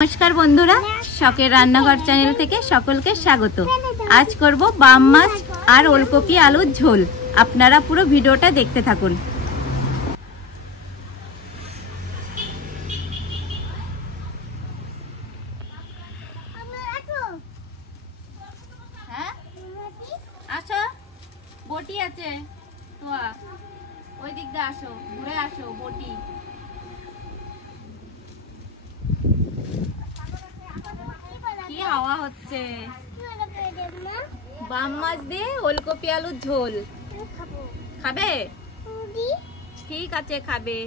নমস্কার বন্ধুরা, শখের রান্নাঘর চ্যানেল থেকে সকলকে স্বাগত। আজ করব বাম মাছ আর ওলকপি আলুর ঝোল। আপনারা পুরো ভিডিওটা দেখতে থাকুন। হ্যাঁ, আসো, বটি আছে তো, ওই দিক দিয়ে আসো, ঘুরে আসো। বটি কি হাওয়া হচ্ছে। বাম মাছ দিয়ে ওলকপি আলুর ঝোল খাবে? ঠিক আছে, খাবে।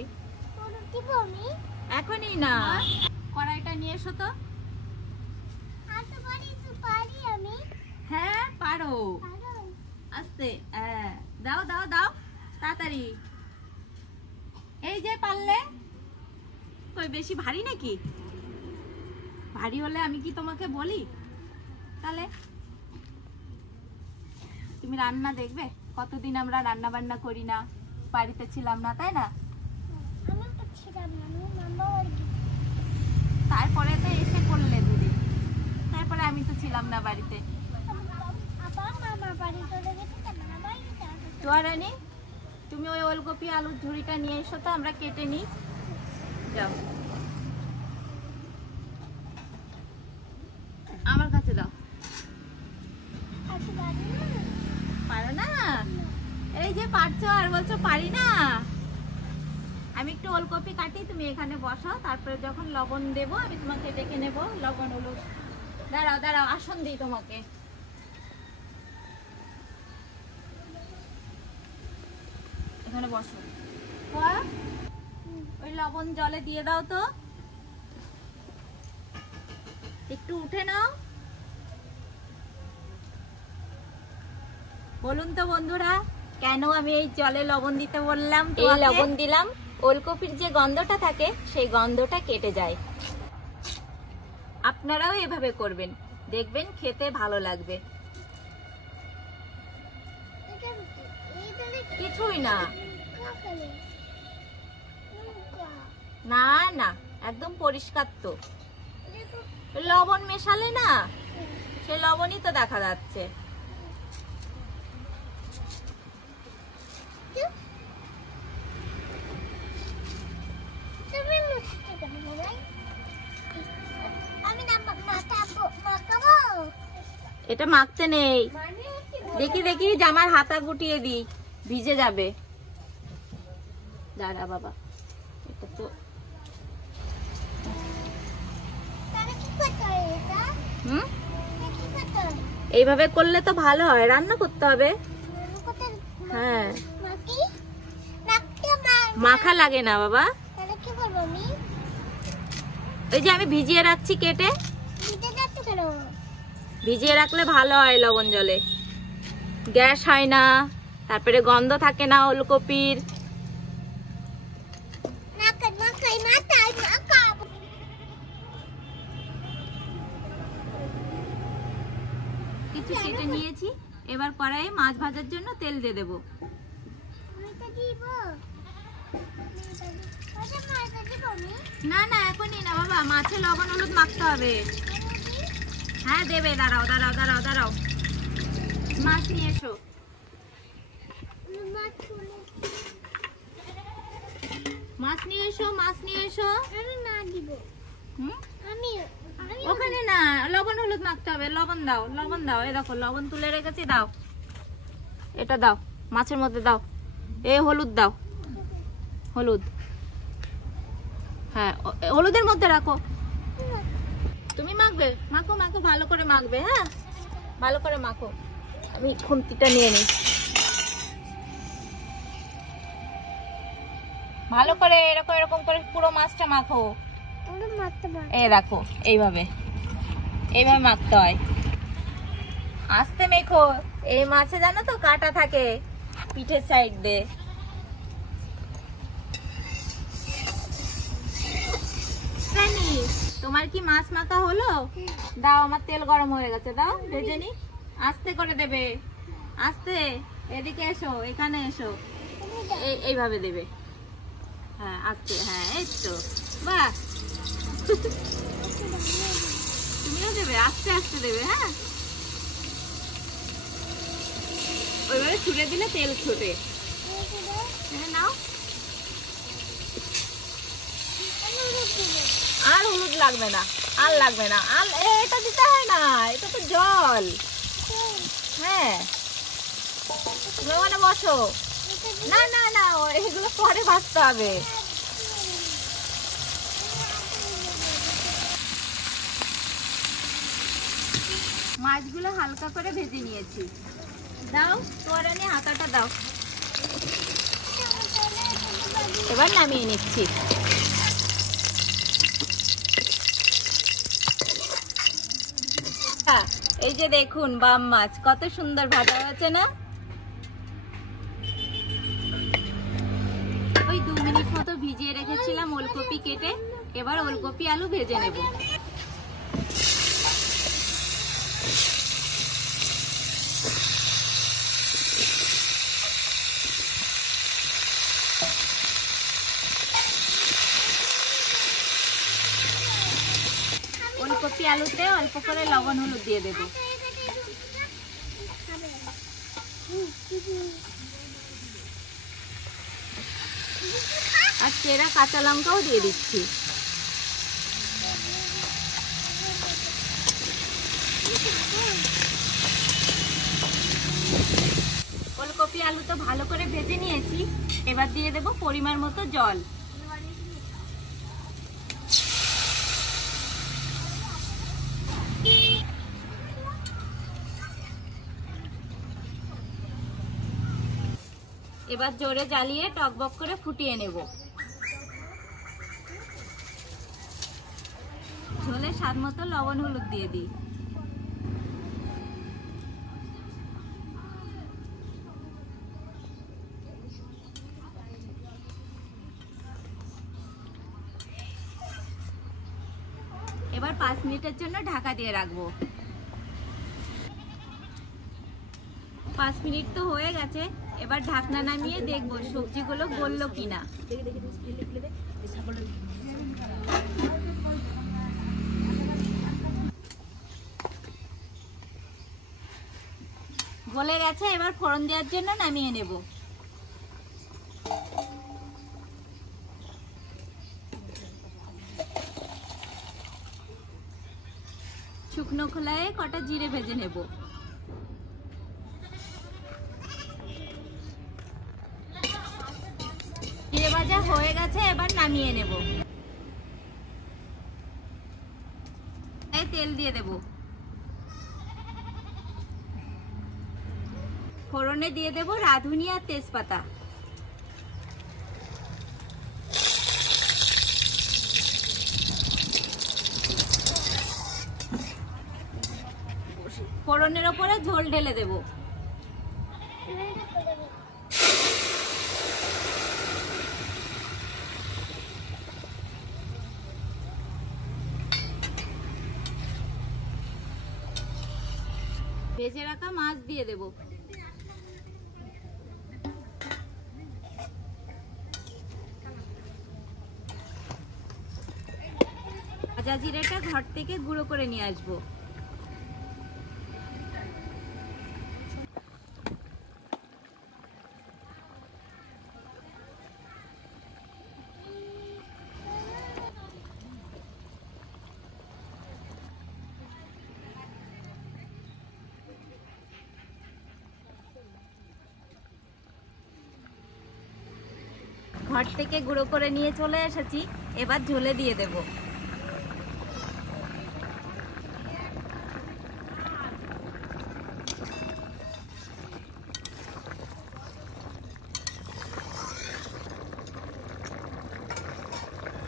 এখনই না, কড়াইটা নিয়ে এসো তো। হ্যাঁ পারো, আস্তে। হ্যাঁ, দাও দাও দাও তাড়াতাড়ি। এই যে পারলে। কই বেশি ভারী নাকি? ভারী হলে আমি কি তোমাকে বলি? তাহলে তুমি রান্না দেখবে? কতদিন আমরা রান্না বান্না করি না, বাড়িতে ছিলাম না, তাই না? তারপরে তো এসে করলে দুদিন, তারপরে আমি তো ছিলাম না বাড়িতে। জোয়ারানি, তুমি ওই ওলকপি আলুর ঝুড়িটা নিয়ে এসো তো, আমরা কেটে নিই। যাও, আমার কাছে দাও। পারো না? এই যে পারছো আর বলছো পারি না। আমি একটু ওলকপি কাটি, তুমি এখানে বসো, তারপরে যখন লবণ দেবো আমি তোমাকে ডেকে নেব। লবণ হলুদ। দাঁড়াও দাঁড়াও, আসন দিই তোমাকে। এখানে বসো। ওই লবণ জলে দিয়ে দাও তো, একটু উঠে নাও। বলুন তো বন্ধুরা, কেন আমি এই জলে লবণ দিতে বললাম? এই লবণ দিলাম, ওলকপির যে গন্ধটা থাকে সেই গন্ধটা কেটে যায়। আপনারাও এভাবে করবেন, দেখবেন খেতে ভালো লাগবে। কিছুই না, না না, একদম পরিষ্কার তো। লবণ মেশালে না, সে লবণই তো দেখা যাচ্ছে। এটা মাখতে নেই। দেখি দেখি, জামার হাতা গুটিয়ে দি, ভিজে যাবে। দাঁড়া বাবা, এটা তো এইভাবে করলে তো ভালো হয়। রান্না করতে হবে। হ্যাঁ, মাখা লাগে না বাবা। ওই যে আমি ভিজিয়ে রাখছি কেটে। ভিজিয়ে রাখলে ভালো হয় লবণ জলে, গ্যাস হয় না, তারপরে গন্ধ থাকে না ওলকপির। কিছু কেটে নিয়েছি, এবার কড়াইয়ে মাছ ভাজার জন্য তেল দিয়ে দেবো। না না, এখনই না বাবা, মাছে লবণ হলুদ মাখতে হবে। হ্যাঁ দেবে, দাঁড়াও দাঁড়াও দাঁড়াও দাঁড়াও। মাছ নিয়ে এসো। মাছ নিয়ে এসো, মাছ নিয়ে এসো। ওখানে না, লবণ হলুদ মাখতে হবে। লবণ দাও, লবণ দাও। এই দেখো লবণ তুলে রেখেছি, দাও। এটা দাও, মাছের মধ্যে দাও। এই হলুদ দাও, হলুদ। হ্যাঁ, হলুদের মধ্যে রাখো। তুমি মাখবে? মাখো মাখো, ভালো করে মাখবে। হ্যাঁ, ভালো করে মাখো। আমি খুন্তিটা নিয়ে নিই। ভালো করে এরকম এরকম করে পুরো মাছটা মাখো। এই রাখো, এইভাবে এইভাবে মাখতে হয়। আস্তে মেখো। এই মাছে জানো তো কাঁটা থাকে পিঠের সাইড দিয়ে। তোমার কি মাছ মাখা হলো? দাও, আমার তেল গরম হয়ে গেছে, দাও ভেজে নি। আস্তে করে দেবে, আস্তে। এদিকে এসো, এখানে এসো। এইভাবে দেবে। হ্যাঁ আস্তে, হ্যাঁ এই তো। বাহ, দেবে, আস্তে আস্তে দেবে। হ্যাঁ, ওইভাবে ছুঁড়ে দিলে তেল ছোটে। নাও, আর হলুদ লাগবে না, আর লাগবে না, আর এটা দিতে হয় না, এটা তো জল। হ্যাঁ, ওখানে বসো। না না না, এগুলো পরে ভাজতে হবে। মাছগুলো হালকা করে ভেজে নিয়েছি। দাও, তোর আনি হাতাটা দাও। এবার নামিয়ে নিচ্ছি। এই যে দেখুন, বাম মাছ কত সুন্দর ভাজা হয়েছে না? ওই 2 মিনিট মতো ভিজিয়ে রেখেছিলাম ওলকপি কেটে। এবার ওলকপি আলু ভেজে নেব। ওলকপি আলুতে অল্প করে লবণ হলুদ দিয়ে দেব। আর চেরা কাঁচা লঙ্কাও দিয়ে দিচ্ছি। ওলকপি আলু তো ভালো করে ভেজে নিয়েছি। এবার দিয়ে দেব পরিমাণ মতো জল। এবার জোরে জ্বালিয়ে টকবক করে ফুটিয়ে নেব। ঝোলে স্বাদ মতো লবণ হলুদ দিয়ে দিই। এবার 5 মিনিটের জন্য ঢাকা দিয়ে রাখবো। 5 মিনিট তো হয়ে গেছে। এবার ঢাকনা নামিয়ে দেখবো সবজিগুলো গললো কিনা। গলে গেছে। এবার ফোড়ন দেওয়ার জন্য নামিয়ে নেব। শুকনো খোলায় কটা জিরে ভেজে নেব। জিরে ভাজা হয়ে গেছে। এবার নামিয়ে নেব। তেল দিয়ে দেব। ফোড়নে দিয়ে দেব রাঁধুনি আর তেজপাতা। ফোড়নের ওপরে ঝোল ঢেলে দেব। ভেজে রাখা মাছ দিয়ে দেব। ভাজা জিরেটা ঘর থেকে গুঁড়ো করে নিয়ে আসবো। ঘর থেকে গুঁড়ো করে নিয়ে চলে এসেছি। এবার ঝোলে দিয়ে দেব।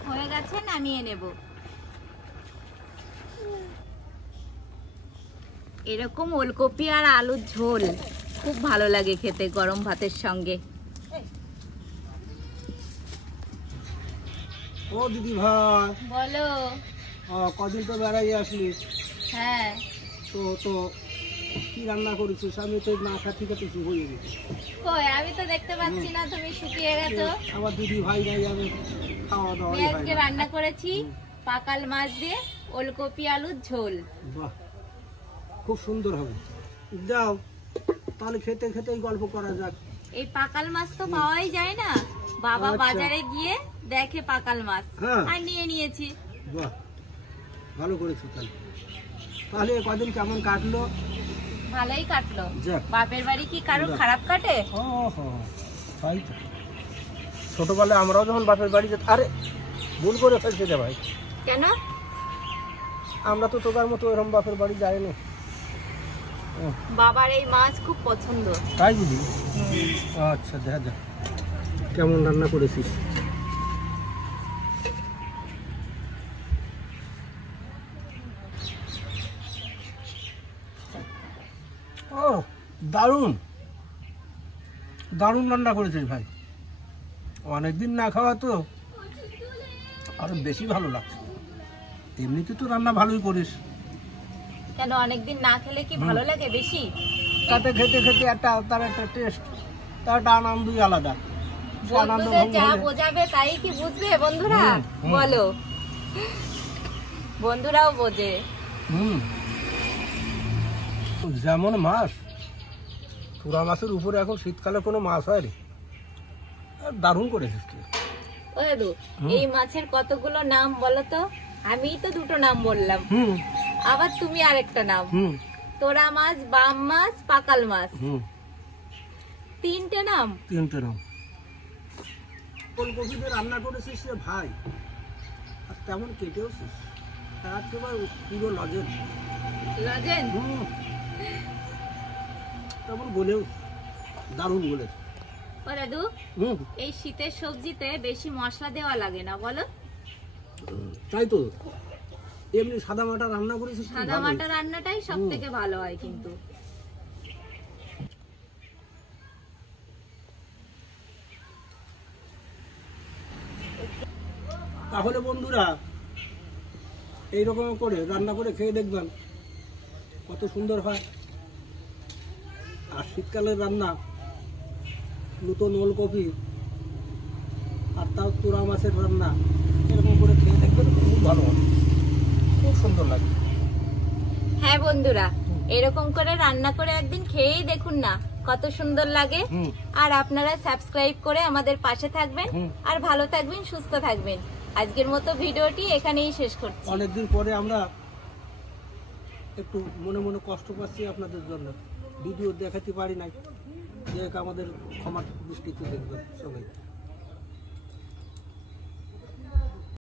হয়ে গেছে, নামিয়ে নেব। এরকম ওলকপি আর আলুর ঝোল খুব ভালো লাগে খেতে গরম ভাতের সঙ্গে। ও দিদি ভাই, বলো। কদিন তো বেড়াই আসলি। হ্যাঁ, তো কি রান্না করেছিস? আমি তো না খাতে খাতে হয়ে গেছি। কই আমি তো দেখতে পাচ্ছি না, তুমি শুকিয়ে গেছো। আমার দিদি ভাই নাই, আমি খাওয়া দাওয়া আজকে রান্না করেছি পাকাল মাছ দিয়ে ওলকপি আলুর ঝোল। বাহ, খুব সুন্দর হবে। যাও তাহলে খেতে খেতেই গল্প করা যাক। এই পাকাল মাছ তো পাওয়াই যায় না, বাবা আচ্ছা। বাজারে গিয়ে দেখে পাকাল মাছ হ্যাঁ। আর নিয়ে নিয়েছি। বাহ, ভালো করেছো। তাহলে তাহলে কদিন কেমন কাটলো? ভালোই কাটলো। যাক। বাপের বাড়ি কি কারোর যাক। খারাপ কাটে? ও হো, তাই তো। ছোটবেলায় আমরাও যখন বাপের বাড়ি যেতাম, আরে ভুল করে ফেলছে রে ভাই, কেন? আমরা তো তোকার মতো এরকম বাপের বাড়ি যাইনি। বাবার এই মাছ খুব পছন্দ। তাই বুঝি? আচ্ছা, দেখা যাক কেমন রান্না করেছিস। ও দারুণ দারুণ রান্না করেছিস ভাই। অনেকদিন না খাওয়া তো আরো বেশি ভালো লাগছে। এমনিতে তো রান্না ভালোই করিস। কেন, অনেকদিন না খেলে কি ভালো লাগে বেশি? তাতে খেতে খেতে তার একটা টেস্ট, তার একটা আনন্দই আলাদা। সে আনন্দ বন্ধুদের ভঙ্গ যা হলে- বোঝাবে তাই কি বুঝবে বন্ধুরা? হুম। বলো, বন্ধুরাও বোঝে। হুম, যেমন মাছ, পুরা মাছের উপরে এখন শীতকালে কোনো মাছ হয় রে। আর দারুণ করেছিস তুই। ও দাদু, এই মাছের কতগুলো নাম বলো তো? আমিই তো দুটো নাম বললাম, হুম আবার তুমি আরেকটা নাম। হুম তোরা মাছ, বাম মাছ, পাকাল মাছ, হুম, তিনটে নাম। তিনটে নাম। ফুলকপিতে রান্না করেছিস রে ভাই, আর তেমন কেটেওছিস, একেবারে পুরো লজেন। লজেন। হুম, তেমন বলেও দারুণ বলেছে। ও দাদু, হুম, এই শীতের সবজিতে বেশি মশলা দেওয়া লাগে না বলো? তাই তো। এমনি সাদা মাটা রান্না করেছিস তুই, সাদা ভালোই। মাটা রান্নাটাই সব থেকে ভালো হয় কিন্তু। তাহলে বন্ধুরা এইরকম করে রান্না করে খেয়ে দেখবেন কত সুন্দর হয়। আর শীতকালের রান্না, নতুন ওলকপি আর তাও তোরা মাছের রান্না, এরকম করে খেয়ে দেখবেন খুব ভালো হবে, খুব সুন্দর লাগে। হ্যাঁ বন্ধুরা, এরকম করে রান্না করে একদিন খেয়েই দেখুন না, কত সুন্দর লাগে। হুম। আর আপনারা সাবস্ক্রাইব করে আমাদের পাশে থাকবেন, হুম। আর ভালো থাকবেন, সুস্থ থাকবেন। আজকের মতো ভিডিওটি এখানেই শেষ করছি। অনেকদিন পরে আমরা একটু মনে মনে কষ্ট পাচ্ছি আপনাদের জন্য, ভিডিও দেখাতে পারি নাই, আমাদের ক্ষমার দৃষ্টিতে দেখবেন সবাই।